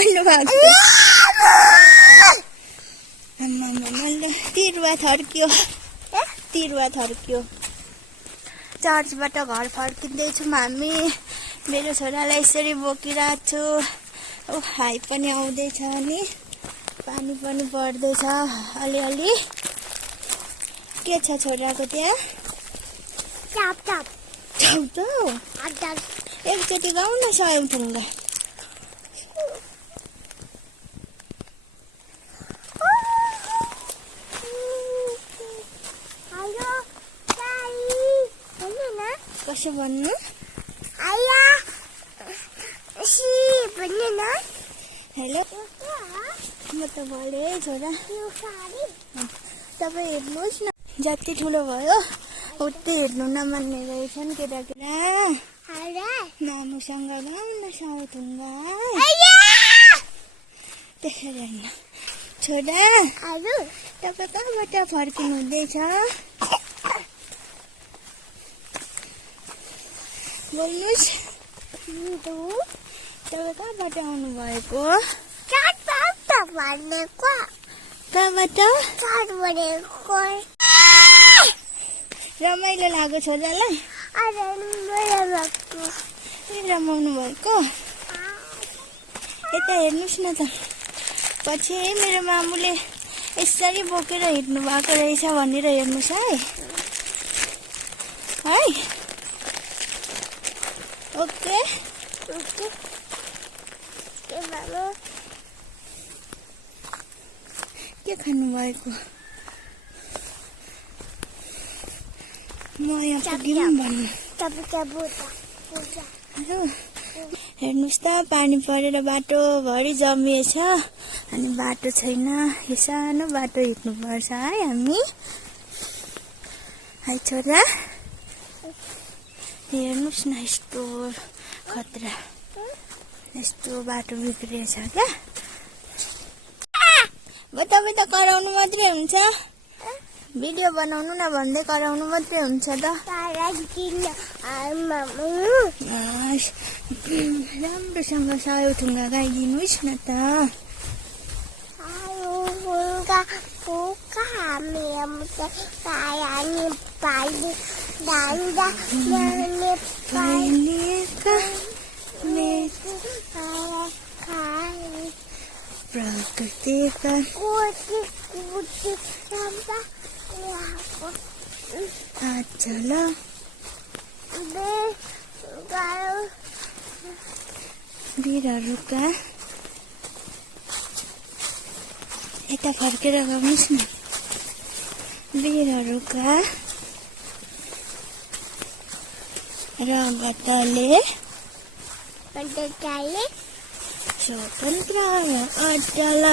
गर्नुभएको तिरुवा थर्कियो चर्चबाट घर फर्किँदैछौँ हामी। मेरो छोरालाई यसरी बोकिरहेको छु। हाई पनि आउँदैछ अनि पानी पनि पर्दैछ अलिअलि। के छ छोराको त्यहाँ? एकचोटि गाउँ न स्वयम्भुङ्गा। कसो भन्नु? हेलो म त बोले छोरा। तपाईँ हेर्नुहोस् न, जति ठुलो भयो उति हेर्नु नमान्ने रहेछन् केटाकेटा। मामुसँग गाउँ न साउथुङ्गा। त्यसरी हेर्नु छोरा। तपाईँ कहाँबाट फर्किनु हुँदैछ? बोल्नुहोस्। तपाईँ कहाँबाट आउनु भएको? कहाँबाट? रमाइलो लाग्यो छोरालाई? रमाउनु भएको? यता हेर्नुहोस् न त, पछि मेरो मामुले यसरी बोकेर हिँड्नु भएको रहेछ भनेर हेर्नुहोस् है। ओके के खानु भएको? म यहाँ पुग्यौँ भन्नु। हेर्नुहोस् त, पानी परेर बाटोभरि जमिएछ अनि बाटो छैन। यो सानो बाटो हिँड्नुपर्छ है हामी। है छोरा हेर्नुहोस् न, यस्तो खतरा, यस्तो बाटो बिग्रिएछ क्या। तपाईँ त कराउनु मात्रै हुन्छ, भिडियो बनाउनु न भन्दै कराउनु मात्रै हुन्छ त। राम्रोसँग साउथुङ्गा गाइदिनुहोस् न त। प्रकृतिका अचल वीरहरूका। यता फर्केर गाउनुहोस् न। वीरहरूका रगतले स्वतन्त्र अटल